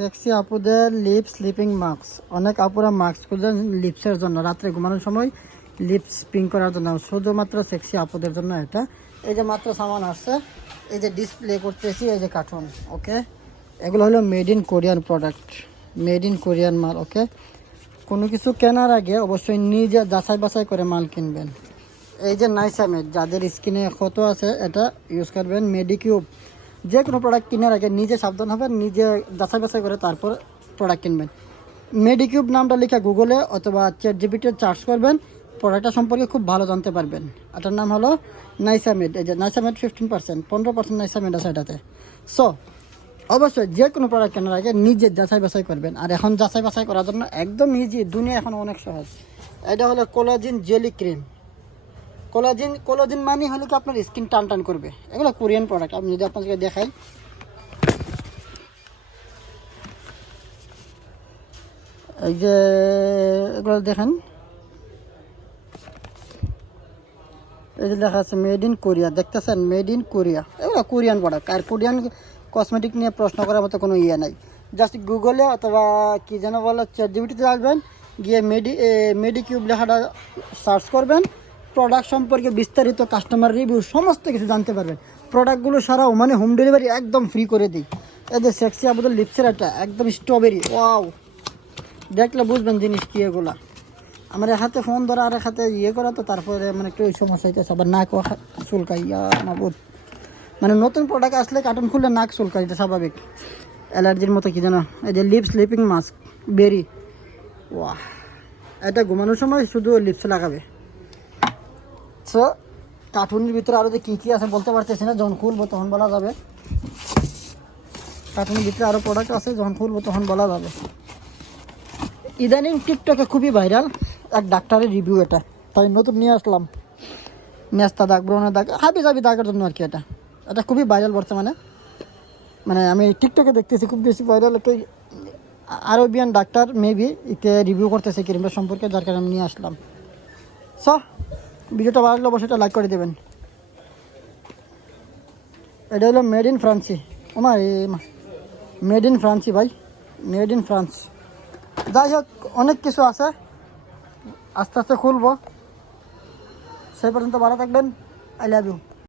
Sexy আপুদের lip sleeping mask. অনেক আপুরা মাস্ক খুঁজছেন লিপসের জন্য, রাত্রে ঘুমানোর সময় লিপস পিং করার জন্য। শুধুমাত্র সেক্সি আপুদের জন্য এটা। এই যে মাত্র সামান আসছে, এই যে ডিসপ্লে করতেছি, এই যে কার্টুন। ওকে, এগুলো হলো made in Korean product, made in Korean মাল। ওকে, কোনো কিছু কেনার আগে অবশ্যই নিজে যাচাই বাছাই করে মাল কিনবেন। এই যে নাইসামেড, যাদের স্কিনে ক্ষত আছে এটা ইউজ করবেন। মেডিকিউব, যে কোনো প্রোডাক্ট কেনার আগে নিজে সাবধান হবেন, নিজে যাচাই বাছাই করে তারপর প্রোডাক্ট কিনবেন। মেডিকিউব নামটা লিখে গুগলে অথবা চ্যাটজিপিটিতে সার্চ করবেন, প্রোডাক্টটা সম্পর্কে খুব ভালো জানতে পারবেন। এটার নাম হলো নাইসামেড। এই যে নাইসামেড 15% নাইসামেড আছে এটাতে। সো অবশ্যই যে কোনো প্রোডাক্ট কেনার আগে নিজে যাচাই বাছাই করবেন। আর এখন যাচাই বাছাই করার জন্য একদম ইজি, দুনিয়া এখন অনেক সহজ। এটা হলো কোলাজিন জেলি ক্রিম। কোলাজিন মানে হলো কি আপনার স্কিন টান টান করবে। এগুলো কোরিয়ান প্রোডাক্ট। আমি যদি আপনাদেরকে দেখাই, এই যে এগুলো দেখেন, এই যে লেখা আছে মেড ইন কোরিয়া, দেখতেছেন? Made in Korea. এগুলো কোরিয়ান প্রোডাক্ট। আর কোরিয়ান কসমেটিক নিয়ে প্রশ্ন করার মতো কোনো ইয়ে নাই। জাস্ট গুগলে অথবা কি যেন বলে চ্যাটজিপিটিতে আসবেন, গিয়ে মেডিকিউব লেখাটা সার্চ করবেন, প্রোডাক্ট সম্পর্কে বিস্তারিত কাস্টমার রিভিউ সমস্ত কিছু জানতে পারবেন। প্রোডাক্টগুলো সারাও মানে হোম ডেলিভারি একদম ফ্রি করে দিই। এই যে সেক্সি আপুদের লিপসের একটা একদম স্ট্রবেরি, ওয়াও, দেখলে বুঝবেন জিনিস কি এগুলা। আমার হাতে ফোন ধরা আর হাতে ইয়ে করা, তো তারপরে মানে একটু ওই সমস্যা হইতেছে। আবার নাক চুলকাই, মাবুদ। মানে নতুন প্রোডাক্ট আসলে কার্টুন খুললে নাক চুলকাই, এটা স্বাভাবিক, অ্যালার্জির মতো কি যেন। এই যে লিপ স্লিপিং মাস্ক বেরি, ওয়াহ, এটা ঘুমানোর সময় শুধু লিপস লাগাবে। সো কার্টুনের ভিতরে আরও যে কী কী আছে বলতে পারতেছি না, যখন খুলবো তখন বলা যাবে। কার্টুনের ভিতরে আরও প্রোডাক্ট আছে, যখন খুলবো তখন বলা যাবে। ইদানিং টিকটকে খুবই ভাইরাল এক ডাক্তারের রিভিউ, এটা তাই নতুন নিয়ে আসলাম। নেস্তা দাগ, ব্রণের দাগ, হাবি জাবি দাগের জন্য আর কি। এটা খুবই ভাইরাল বর্তমানে, মানে আমি টিকটকে দেখতেছি খুব বেশি ভাইরাল। একটা আরবিয়ান ডাক্তার মেবি একে রিভিউ করতেছে ক্রিমটা সম্পর্কে, যার কারণে আমি নিয়ে আসলাম। সো ভিডিওটা ভালো লাগলে অবশ্যই এটা লাইক করে দেবেন। এটা হলো মেড ইন ফ্রান্সি। ওমা মেড ইন ফ্রান্সি ভাই, মেড ইন ফ্রান্স। যাই হোক, অনেক কিছু আছে, আস্তে আস্তে খুলবো। সেই পর্যন্ত ভালো থাকবেন। I love you.